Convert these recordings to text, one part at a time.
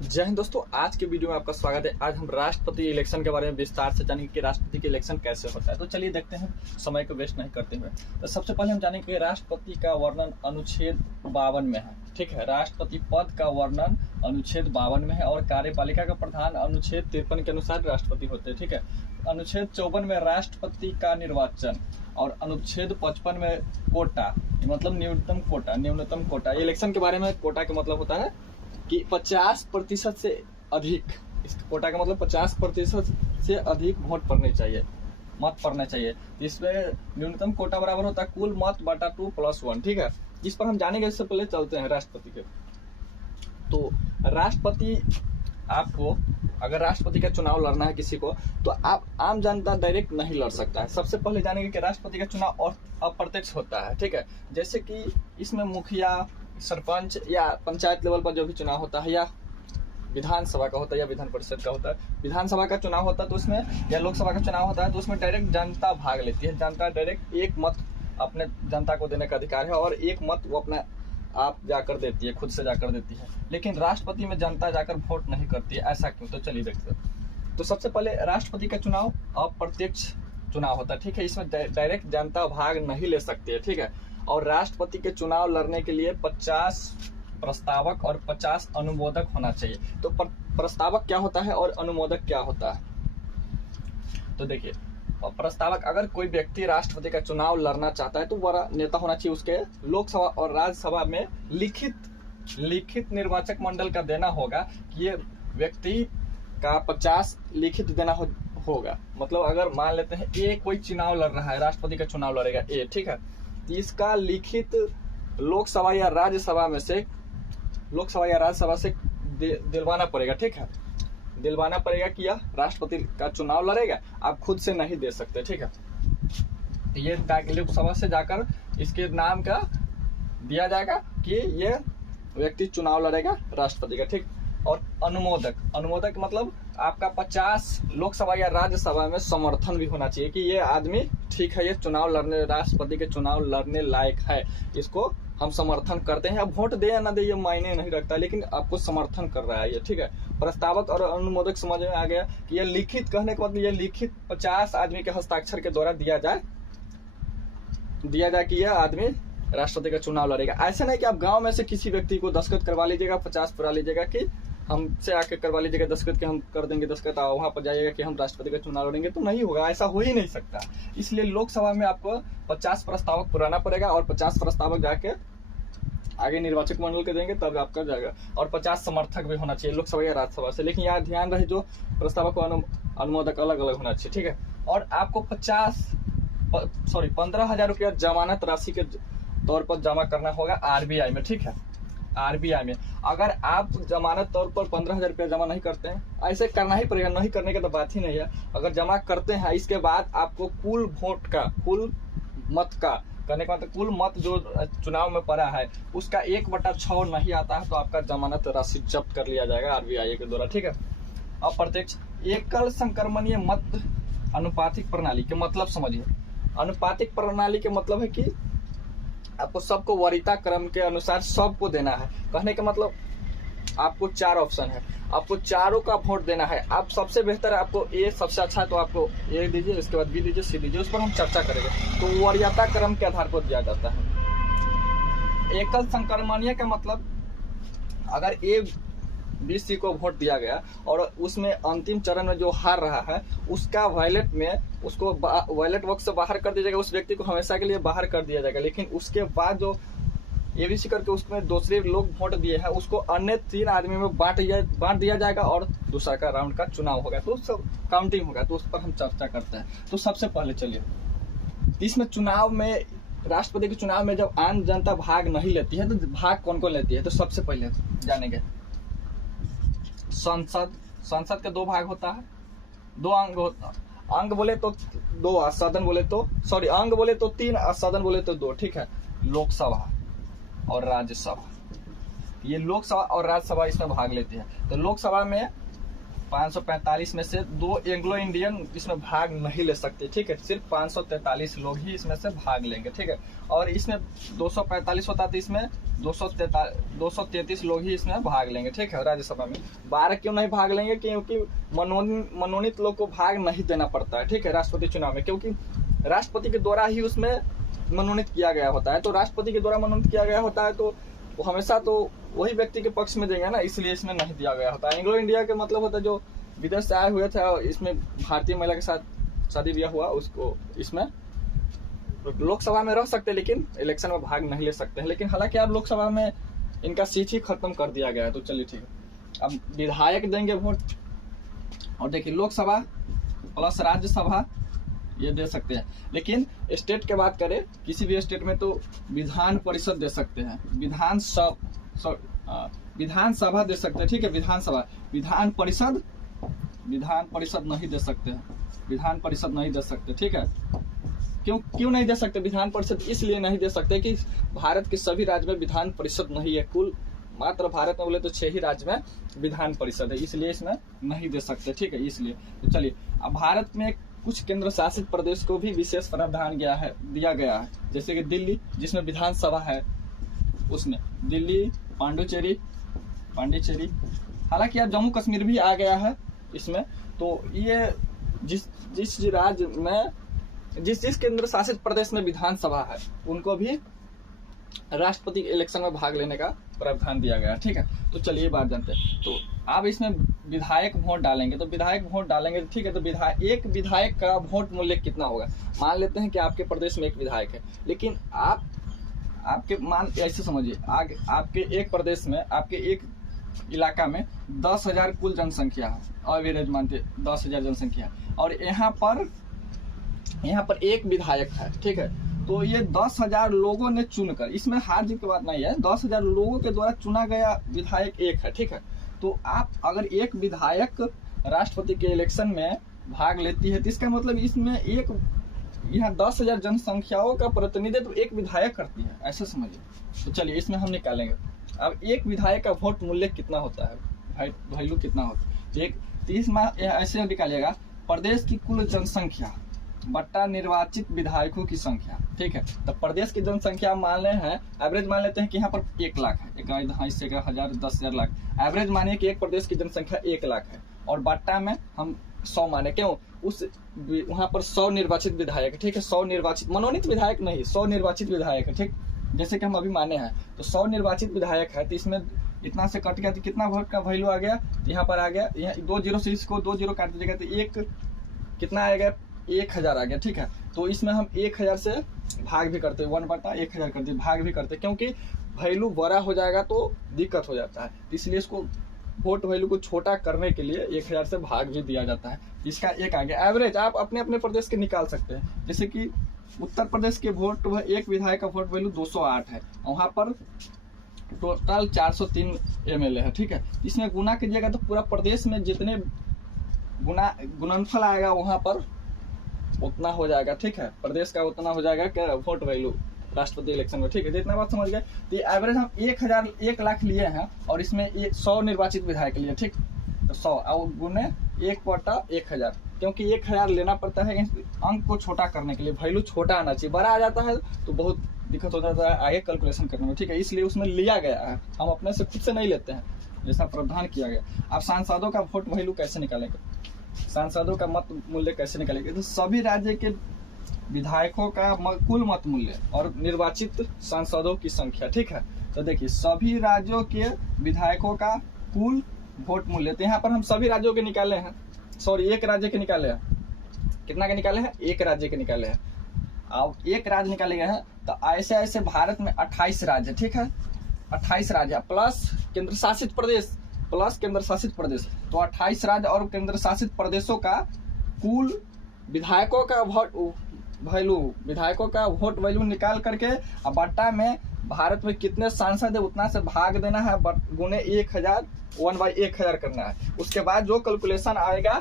जय हिंद दोस्तों, आज के वीडियो में आपका स्वागत है। आज हम राष्ट्रपति इलेक्शन के बारे में विस्तार से जानेंगे कि राष्ट्रपति के इलेक्शन कैसे होता है। तो चलिए देखते हैं, समय को वेस्ट नहीं करते हुए। तो सबसे पहले हम जानेंगे कि राष्ट्रपति का वर्णन अनुच्छेद 52 में है। ठीक है, राष्ट्रपति पद का वर्णन अनुच्छेद 52 में है और कार्यपालिका का प्रधान अनुच्छेद 53 के अनुसार राष्ट्रपति होते हैं। ठीक है, अनुच्छेद 54 में राष्ट्रपति का निर्वाचन और अनुच्छेद 55 में कोटा, मतलब न्यूनतम कोटा। इलेक्शन के बारे में कोटा का मतलब होता है कि 50% से अधिक, इस कोटा का मतलब 50% से अधिक वोट पड़ने चाहिए, मत पड़ने चाहिए। इसमें न्यूनतम कोटा बराबर होता है कुल मत बटा 2+1। ठीक है, इस पर हम जानेंगे। इससे पहले चलते हैं राष्ट्रपति के। तो राष्ट्रपति, आपको अगर राष्ट्रपति का चुनाव लड़ना है किसी को, तो आप आम जनता डायरेक्ट नहीं लड़ सकता है। सबसे पहले जानेंगे कि राष्ट्रपति का चुनाव और अप्रत्यक्ष होता है। ठीक है, जैसे कि इसमें मुखिया, सरपंच या पंचायत लेवल पर जो भी चुनाव होता है, या विधानसभा का होता है या विधान परिषद का होता है। विधानसभा का चुनाव होता है तो उसमें, या लोकसभा का चुनाव होता है तो उसमें डायरेक्ट जनता भाग लेती है। जनता डायरेक्ट एक मत अपने जनता को देने का अधिकार है और एक मत वो अपना आप जाकर देती है, खुद से जाकर देती है। लेकिन राष्ट्रपति में जनता जाकर वोट नहीं करती है। ऐसा क्यों? तो चलिए देखते हैं। तो सबसे पहले राष्ट्रपति का चुनाव अप्रत्यक्ष चुनाव होता है। ठीक है, इसमें डायरेक्ट जनता भाग नहीं ले सकती है। ठीक है, और राष्ट्रपति के चुनाव लड़ने के लिए 50 प्रस्तावक और 50 अनुमोदक होना चाहिए। तो प्रस्तावक क्या होता है और अनुमोदक क्या होता है? तो देखिए, प्रस्तावक, अगर कोई व्यक्ति राष्ट्रपति का चुनाव लड़ना चाहता है तो बड़ा नेता होना चाहिए। उसके लोकसभा और राज्यसभा में लिखित निर्वाचक मंडल का देना होगा कि ये व्यक्ति का 50 लिखित देना होगा। मतलब अगर मान लेते हैं ए कोई चुनाव लड़ रहा है, राष्ट्रपति का चुनाव लड़ेगा ए, ठीक है, इसका लिखित लोकसभा या राज्यसभा से दिलवाना पड़ेगा। ठीक है, दिलवाना पड़ेगा कि यह राष्ट्रपति का चुनाव लड़ेगा, आप खुद से नहीं दे सकते। ठीक है, ये लोकसभा से जाकर इसके नाम का दिया जाएगा कि ये व्यक्ति चुनाव लड़ेगा राष्ट्रपति का। ठीक, और अनुमोदक मतलब आपका 50 लोकसभा या राज्यसभा में समर्थन भी होना चाहिए कि ये आदमी ठीक है, ये राष्ट्रपति के चुनाव लड़ने लायक है, इसको हम समर्थन करते हैं। अब वोट दे या ना दे ये मायने नहीं रखता, लेकिन आपको समर्थन कर रहा है ये। ठीक है, प्रस्तावक और अनुमोदक समझ में आ गया कि ये लिखित, कहने के मतलब ये लिखित 50 आदमी के हस्ताक्षर के द्वारा दिया जाए कि यह आदमी राष्ट्रपति का चुनाव लड़ेगा। ऐसा नहीं कि आप गांव में से किसी व्यक्ति को दस्तखत करवा लीजिएगा, 50 पुरा लीजिएगा कि हमसे आके करवा लीजिएगा दस्तखत के हम कर देंगे दस्तखत, वहां पर जाइएगा कि हम राष्ट्रपति का चुनाव लड़ेंगे, तो नहीं होगा, ऐसा हो ही नहीं सकता। इसलिए लोकसभा में आपको 50 प्रस्तावक पुराना पड़ेगा और 50 प्रस्तावक जाके आगे निर्वाचक मंडल के देंगे, तब आपका जाएगा। और 50 समर्थक भी होना चाहिए लोकसभा या राज्यसभा से। लेकिन यहाँ ध्यान रहे, जो प्रस्तावक और अनुमोदक अलग अलग होना चाहिए। ठीक है, और आपको 15,000 रुपया जमानत राशि के तौर पर जमा करना होगा आरबीआई में। ठीक है, आरबीआई में अगर आप जमानत तौर पर 15,000 रुपया जमा नहीं करते हैं, ऐसे करना ही पड़ेगा, नहीं करने का तो बात ही नहीं है। अगर जमा करते हैं, इसके बाद आपको कुल मत का, करने का मतलब कुल मत जो चुनाव में पड़ा है उसका 1/6 नहीं आता है, तो आपका जमानत राशि जब्त कर लिया जाएगा आरबीआई के द्वारा। ठीक है, अप्रत्यक्ष एकल संक्रमणीय मत अनुपातिक प्रणाली के मतलब समझिए। अनुपातिक प्रणाली के मतलब है कि आपको सबको वरीयता क्रम के अनुसार सबको देना है। कहने का मतलब आपको 4 ऑप्शन है, आपको चारों का वोट देना है। आप सबसे बेहतर है, आपको ए सबसे अच्छा है तो आपको ए दीजिए, इसके बाद बी दीजिए, सी दीजिए, उस पर हम चर्चा करेंगे। तो वरीयता क्रम के आधार पर दिया जाता है। एकल संक्रमणीय का मतलब अगर ए बी सी को वोट दिया गया और उसमें अंतिम चरण में जो हार रहा है उसका वॉलेट में, उसको वॉलेट बॉक्स से बाहर कर दिया जाएगा, उस व्यक्ति को हमेशा के लिए बाहर कर दिया जाएगा। लेकिन उसके बाद जो एबीसी करके उसमें दूसरे लोग वोट दिए हैं उसको अन्य 3 आदमी में बांट दिया जाएगा और दूसरा का राउंड का चुनाव होगा, तो सब काउंटिंग होगा। तो उस पर हम चर्चा करते हैं। तो सबसे पहले चलिए, इसमें चुनाव में, राष्ट्रपति के चुनाव में जब आम जनता भाग नहीं लेती है तो भाग कौन कौन लेती है? तो सबसे पहले जानेंगे संसद के 2 भाग होता है, 2 अंग होता है। अंग बोले तो 2, सदन बोले तो, सॉरी, अंग बोले तो 3, सदन बोले तो 2। ठीक है, लोकसभा और राज्यसभा, ये लोकसभा और राज्यसभा इसमें भाग लेते हैं। तो लोकसभा में 545 में से 2 एंग्लो इंडियन इसमें भाग नहीं ले सकते, ठीक है। सिर्फ 543 लोग ही इसमें से भाग लेंगे, ठीक है। और इसमें 245 होता तो इसमें 233 लोग ही इसमें भाग लेंगे, ठीक है। राज्यसभा में 12 क्यों नहीं भाग लेंगे? क्योंकि मनोनीत लोग को भाग नहीं देना पड़ता है, ठीक है, राष्ट्रपति चुनाव में, क्योंकि राष्ट्रपति के द्वारा ही उसमें मनोनीत किया गया होता है। तो राष्ट्रपति के द्वारा मनोनीत किया गया होता है तो वो हमेशा तो वही व्यक्ति के पक्ष में देंगे ना, इसलिए इसमें नहीं दिया गया होता है। एंग्लो इंडिया के मतलब होता है जो विदेश से आए हुए थे और इसमें भारतीय महिला के साथ शादी ब्याह हुआ, उसको इसमें लोकसभा में रह सकते हैं लेकिन इलेक्शन में भाग नहीं ले सकते हैं। लेकिन हालांकि अब लोकसभा में इनका सीट ही खत्म कर दिया गया है। तो चलिए ठीक है, अब विधायक देंगे वोट। और देखिए लोकसभा प्लस राज्यसभा ये दे सकते हैं। लेकिन स्टेट के बात करें, किसी भी स्टेट में तो विधान परिषद दे सकते हैं, विधानसभा दे सकते हैं, ठीक है, विधानसभा। विधान परिषद नहीं दे सकते हैं, विधान परिषद नहीं दे सकते, ठीक है। क्यों नहीं दे सकते विधान परिषद? इसलिए नहीं दे सकते कि भारत के सभी राज्य में विधान परिषद नहीं है। कुल मात्र भारत में बोले तो 6 ही राज्य में विधान परिषद है, इसलिए इसमें नहीं दे सकते, ठीक है। इसलिए तो चलिए, अब भारत में कुछ केंद्र शासित प्रदेश को भी विशेष प्रावधान दिया गया है, जैसे कि दिल्ली जिसमें विधानसभा है, उसमें दिल्ली, पांडिचेरी, हालांकि अब जम्मू कश्मीर भी आ गया है इसमें। तो ये जिस राज्य में जिस केंद्र शासित प्रदेश में विधानसभा है उनको भी राष्ट्रपति इलेक्शन में भाग लेने का प्रावधान दिया गया है, ठीक है। तो चलिए बात जानते हैं। तो आप इसमें विधायक वोट डालेंगे, तो विधायक वोट डालेंगे, ठीक है। तो एक विधायक का वोट मूल्य कितना होगा? मान लेते हैं कि आपके प्रदेश में एक विधायक है, लेकिन आपके मान ऐसे समझिए, आपके एक प्रदेश में, आपके एक इलाका में 10,000 कुल जनसंख्या है, एवरेज मानते 10,000 जनसंख्या है, और यहाँ पर एक विधायक है, ठीक है। तो ये 10,000 लोगों ने चुनकर, इसमें हार जीत की बात नहीं है, 10,000 लोगों के द्वारा चुना गया विधायक एक है, ठीक है। तो आप अगर एक विधायक राष्ट्रपति के इलेक्शन में भाग लेती है तो इसका मतलब इसमें यहाँ 10,000 जनसंख्याओं का प्रतिनिधित्व एक विधायक करती है, ऐसे समझिए। तो चलिए इसमें हम निकालेंगे। अब एक विधायक का वोट मूल्य कितना होता है, वैल्यू कितना होता है? तो इसमें ऐसे निकालिएगा, प्रदेश की कुल जनसंख्या बट्टा निर्वाचित विधायकों की संख्या, ठीक है। तो प्रदेश की जनसंख्या मान ले हैं, एवरेज मान लेते हैं कि यहाँ पर 1 लाख है, 1,200,000, 10,000 लाख, एवरेज मानिए कि एक प्रदेश की जनसंख्या 1 लाख है, और बट्टा में हम 100 माने, क्यों? वहाँ पर 100 निर्वाचित विधायक है, ठीक है। 100 निर्वाचित, मनोनीत विधायक नहीं, 100 निर्वाचित विधायक है, ठीक, जैसे कि हम अभी माने हैं। तो 100 निर्वाचित विधायक है, तो इसमें इतना से कट गया तो कितना वोट का वैल्यू आ गया? यहाँ पर आ गया, यहाँ 2 जीरो से इसको 2 जीरो काट दीजिएगा तो एक कितना आएगा? 1,000 आ गया, ठीक है। तो इसमें हम 1,000 से भाग भी करते, 1/1000 करते, भाग भी करते, क्योंकि वैल्यू बड़ा हो जाएगा तो दिक्कत हो जाता है, इसलिए इसको वोट वैल्यू को छोटा करने के लिए 1,000 से भाग भी दिया जाता है। इसका एक आ गया। एवरेज आप अपने अपने प्रदेश के निकाल सकते हैं, जैसे कि उत्तर प्रदेश के वोट, एक विधायक का वोट वैल्यू 208 है, वहाँ पर टोटल 403 MLA है, ठीक है। इसमें गुना कीजिएगा तो पूरा प्रदेश में जितने गुणनफल आएगा वहाँ पर उतना हो जाएगा, ठीक है। प्रदेश का उतना हो जाएगा क्या वोट वैल्यू राष्ट्रपति इलेक्शन में, ठीक है। जितना बात समझ गए। तो ये एवरेज हम 1 लाख लिए हैं और इसमें 100 निर्वाचित विधायक लिए, ठीक। तो 100 और गुने 1/1000, क्योंकि 1,000 लेना पड़ता है अंक को छोटा करने के लिए, वैल्यू छोटा आना चाहिए, बड़ा आ जाता है तो बहुत दिक्कत हो जाता है आगे कैलकुलेशन करने में, ठीक है। इसलिए उसमें लिया गया है, हम अपने से खुद से नहीं लेते हैं, जैसा प्रावधान किया गया। अब सांसदों का वोट वैल्यू कैसे निकालेंगे, सांसदों का मत मूल्य कैसे निकालेंगे? तो सभी राज्य के विधायकों का कुल मत मूल्य और निर्वाचित सांसदों की संख्या, ठीक है। तो देखिए सभी राज्यों के विधायकों का कुल वोट मूल्य, तो यहाँ पर हम सभी राज्यों के निकाले हैं, सॉरी एक राज्य के निकाले हैं। कितना के निकाले हैं? एक राज्य के निकाले हैं। अब एक राज्य निकाले गए हैं, तो ऐसे ऐसे भारत में 28 राज्य, ठीक है, 28 राज्य प्लस केंद्र शासित प्रदेश, तो 28 राज्य और केंद्र शासित प्रदेशों का कुल विधायकों का वोट वैल्यू निकाल करके अब बट्टा में भारत में कितने सांसद है उतना से भाग देना है, गुने 1,000, 1/1000 करना है। उसके बाद जो कैलकुलेशन आएगा,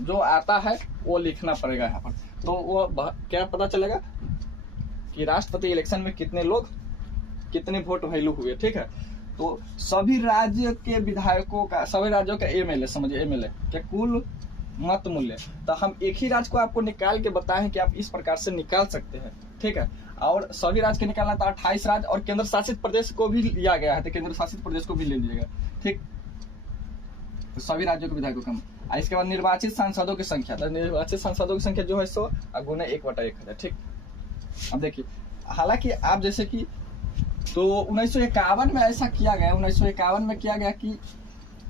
जो आता है वो लिखना पड़ेगा यहाँ पर। तो वो क्या पता चलेगा कि राष्ट्रपति इलेक्शन में कितने वोट वैल्यू हुए, ठीक है। तो सभी राज्य के विधायकों का, सभी राज्यों का एमएलए, समझिए एमएलए के कुल मत मूल्य, तो हम एक ही राज्य को आपको निकाल के बताएं कि आप इस प्रकार से निकाल सकते हैं, ठीक है। और सभी राज्य के निकालना था 28 राज्य और केंद्र शासित प्रदेश को भी लिया गया है, तो केंद्र शासित प्रदेश को भी ले लीजिएगा, ठीक। तो सभी राज्यों के विधायकों का, इसके बाद निर्वाचित सांसदों की संख्या, तो निर्वाचित सांसदों की संख्या जो है 100 गुना 1/1000, ठीक। अब देखिए, हालांकि आप जैसे कि तो 1951 में ऐसा किया गया, 1951 में किया गया कि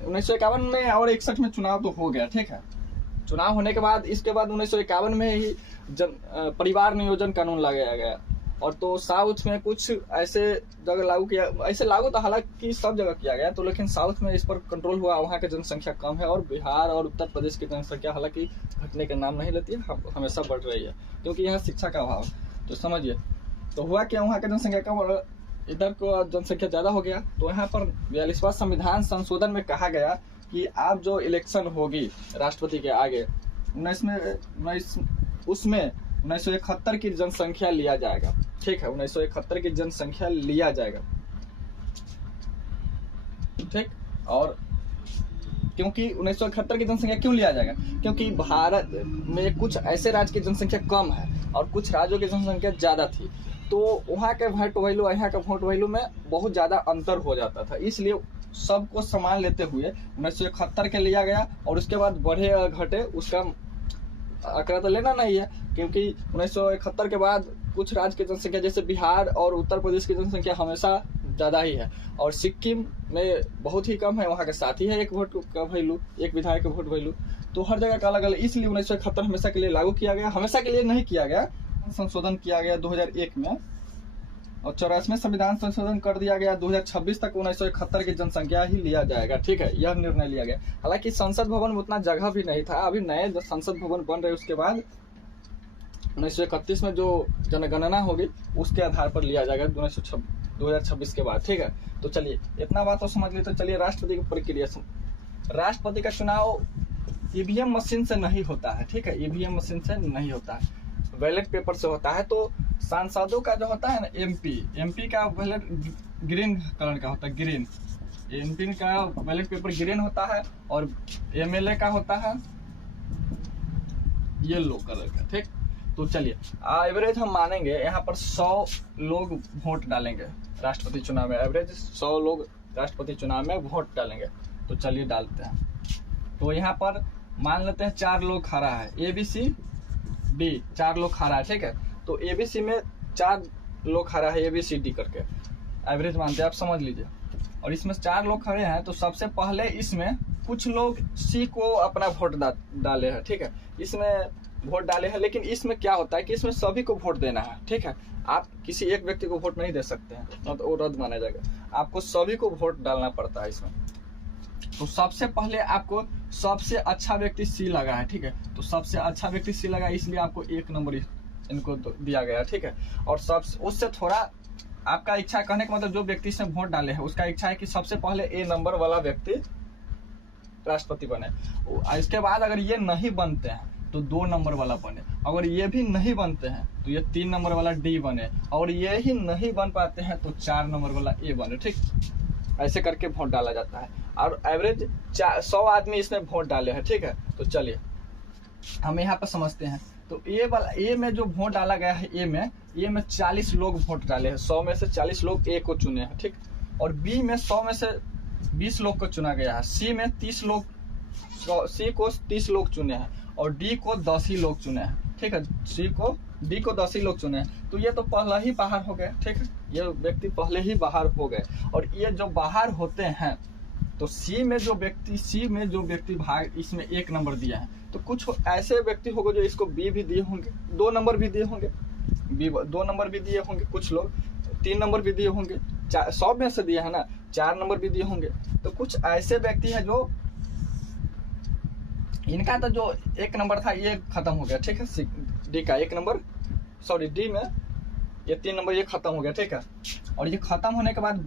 1951 में और 61 में चुनाव तो हो गया, ठीक है। चुनाव होने के बाद इसके बाद 1951 में ही परिवार नियोजन कानून लगाया गया, और तो साउथ में कुछ ऐसे जगह लागू किया, ऐसे लागू तो हालांकि सब जगह किया गया, तो लेकिन साउथ में इस पर कंट्रोल हुआ, वहाँ की जनसंख्या कम है, और बिहार और उत्तर प्रदेश की जनसंख्या हालांकि घटने के नाम नहीं लेती है, हमेशा बढ़ रही है, क्योंकि यहाँ शिक्षा का अभाव। तो समझिए, तो हुआ क्या, वहाँ की जनसंख्या कम और इधर को जनसंख्या ज़्यादा हो गया। तो यहाँ पर 42वां संविधान संशोधन में कहा गया कि आप जो इलेक्शन होगी राष्ट्रपति के आगे उसमें 1971 की जनसंख्या लिया जाएगा, ठीक है। 1971 की जनसंख्या लिया जाएगा, ठीक। और क्योंकि 1971 की जनसंख्या क्यों लिया जाएगा, क्योंकि भारत में कुछ ऐसे राज्य की जनसंख्या कम है और कुछ राज्यों की जनसंख्या ज़्यादा थी, तो वहाँ के वोट वैल्यू यहाँ का वोट वैल्यू में बहुत ज़्यादा अंतर हो जाता था, इसलिए सबको समान लेते हुए 1971 के लिया गया। और उसके बाद बढ़े या घटे उसका आंकड़ा तो लेना नहीं है, क्योंकि 1971 के बाद कुछ राज्य की जनसंख्या जैसे बिहार और उत्तर प्रदेश की जनसंख्या हमेशा ज़्यादा ही है, और सिक्किम में बहुत ही कम है, वहाँ के साथ ही है एक वोट का वैल्यू, एक विधायक का वोट वैल्यू, तो हर जगह का अलग अलग, इसलिए 1971 हमेशा के लिए लागू किया गया, हमेशा के लिए नहीं किया गया, संशोधन किया गया 2001 में, और 84वें संविधान संशोधन कर दिया गया 2026 तक 1971 की जनसंख्या ही लिया जाएगा, ठीक है। यह निर्णय लिया गया, हालांकि संसद भवन में उतना जगह भी नहीं था, अभी नए संसद भवन बन रहे, उसके बाद 1931 में जो जनगणना होगी उसके आधार पर लिया जाएगा 2026 के बाद, ठीक है। तो चलिए इतना बात तो समझ ली। तो चलिए राष्ट्रपति की प्रक्रिया, राष्ट्रपति का चुनाव ईवीएम मशीन से नहीं होता है, ठीक है, ईवीएम मशीन से नहीं होता है, बैलेट पेपर से होता है। तो सांसदों का जो होता है ना एमपी का बैलेट ग्रीन कलर का होता है, ग्रीन, एमपी का बैलेट पेपर ग्रीन होता है, और एमएलए का होता है येलो कलर का, ठीक। तो चलिए एवरेज हम मानेंगे, यहाँ पर 100 लोग वोट डालेंगे राष्ट्रपति चुनाव में, एवरेज 100 लोग राष्ट्रपति चुनाव में वोट डालेंगे। तो चलिए डालते हैं। तो यहाँ पर मान लेते हैं 4 लोग खड़ा है, ABC D 4 लोग खड़ा है, ठीक है। तो ABC में 4 लोग खड़ा है, ABCD करके एवरेज मानते हैं, आप समझ लीजिए। और इसमें 4 लोग खड़े हैं, तो सबसे पहले इसमें कुछ लोग C को अपना वोट डाले हैं, ठीक है, इसमें वोट डाले हैं। लेकिन इसमें क्या होता है कि इसमें सभी को वोट देना है, ठीक है, आप किसी एक व्यक्ति को वोट नहीं दे सकते हैं, तो वो रद्द माना जाएगा, आपको सभी को वोट डालना पड़ता है इसमें। तो सबसे पहले आपको सबसे अच्छा व्यक्ति C लगा है, ठीक है, तो सबसे अच्छा व्यक्ति C लगा, इसलिए आपको 1 नंबर इनको दिया गया, ठीक है। और उससे थोड़ा आपका इच्छा, कहने का मतलब जो व्यक्ति से वोट डाले हैं उसका इच्छा है कि सबसे पहले A नंबर वाला व्यक्ति राष्ट्रपति बने। इसके बाद अगर ये नहीं बनते हैं तो 2 नंबर वाला बने, अगर ये भी नहीं बनते हैं तो ये 3 नंबर वाला D बने, और ये ही नहीं बन पाते हैं तो 4 नंबर वाला A बने, ठीक। ऐसे करके वोट डाला जाता है, और एवरेज 100 आदमी इसमें वोट डाले हैं, ठीक है। तो चलिए हम यहाँ पर समझते हैं। तो ए में जो वोट डाला गया है, ए में 40 लोग वोट डाले हैं, 100 में से 40 लोग ए को चुने हैं, ठीक। और बी में 100 में से 20 लोग को चुना गया है, सी में 30 लोग, सी को 30 लोग चुने हैं, और डी को 10 ही लोग चुने हैं, ठीक है। डी को 10 ही लोग चुने हैं, तो ये तो पहले ही बाहर हो गए, ठीक है, ये व्यक्ति पहले ही बाहर हो गए। और ये जो बाहर होते हैं, तो सी में जो व्यक्ति भाग इसमें 1 नंबर दिया है, तो कुछ ऐसे व्यक्ति होंगे जो इसको बी भी दिए होंगे, 2 नंबर भी दिए होंगे, बी 2 नंबर भी दिए होंगे, कुछ लोग 3 नंबर भी दिए होंगे, 100 में से दिया है ना, 4 नंबर भी दिए होंगे। तो कुछ ऐसे व्यक्ति हैं जो इनका तो जो 1 नंबर था ये खत्म हो गया, ठीक है, डी का 1 नंबर, सॉरी डी में ये 3 नंबर ये खत्म हो गया, ठीक है। और ये खत्म होने के बाद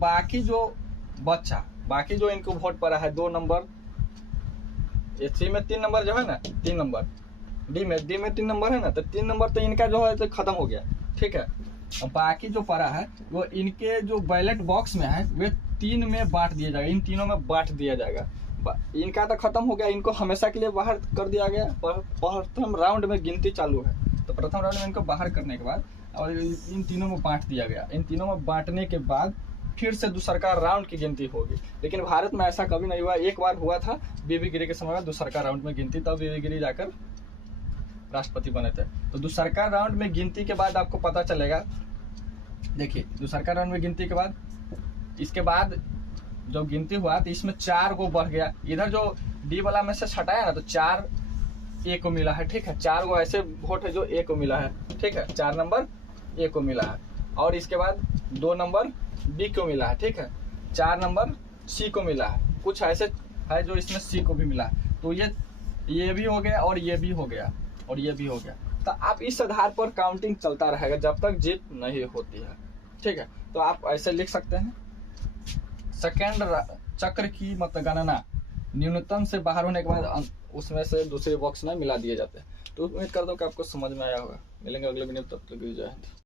बाकी जो इनको वोट पड़ा है 2 नंबर, ये सी में 3 नंबर जो है ना, 3 नंबर, डी में 3 नंबर है ना, तो 3 नंबर तो इनका जो है तो खत्म हो गया, ठीक है। बाकी जो पड़ा है वो इनके जो बैलेट बॉक्स में है वे 3 में बांट दिया जाएगा, इन तीनों में बांट दिया जाएगा। इनका तो खत्म हो गया, इनको हमेशा के लिए बाहर कर दिया गया। प्रथम राउंड में गिनती चालू है, तो प्रथम राउंड में इनको बाहर करने के बाद और इन तीनों में बांट दिया गया। इन तीनों में बांटने के बाद फिर से दूसरा राउंड की गिनती होगी। लेकिन भारत में ऐसा कभी नहीं हुआ। एक बार हुआ था बीबी गिरी के समय में दूसरा राउंड में गिनती, तब बीबी गिरी जाकर राष्ट्रपति बने थे। तो दूसरा राउंड में गिनती के बाद आपको पता चलेगा, देखिए दूसरा राउंड में गिनती के बाद, इसके बाद जब गिनती हुआ तो इसमें 4 को बढ़ गया। इधर जो डी वाला में से हटाया ना, तो 4 ए को मिला है, ठीक है। 4 को ऐसे वोट है जो ए को मिला है, ठीक है। 4 नंबर ए को मिला है, और इसके बाद 2 नंबर बी को मिला है, ठीक है। 4 नंबर सी को मिला है, कुछ ऐसे है जो इसमें सी को भी मिला है। तो ये भी हो गया और ये भी हो गया और ये भी हो गया। तो आप इस आधार पर काउंटिंग चलता रहेगा जब तक जीत नहीं होती है, ठीक है। तो आप ऐसे लिख सकते हैं, सेकेंड चक्र की मतगणना न्यूनतम से बाहर होने के बाद उसमें से दूसरे बॉक्स में मिला दिए जाते हैं। तो उम्मीद करता हूँ कि आपको समझ में आया होगा। मिलेंगे अगले वीडियो में, तब तक जय हिंद।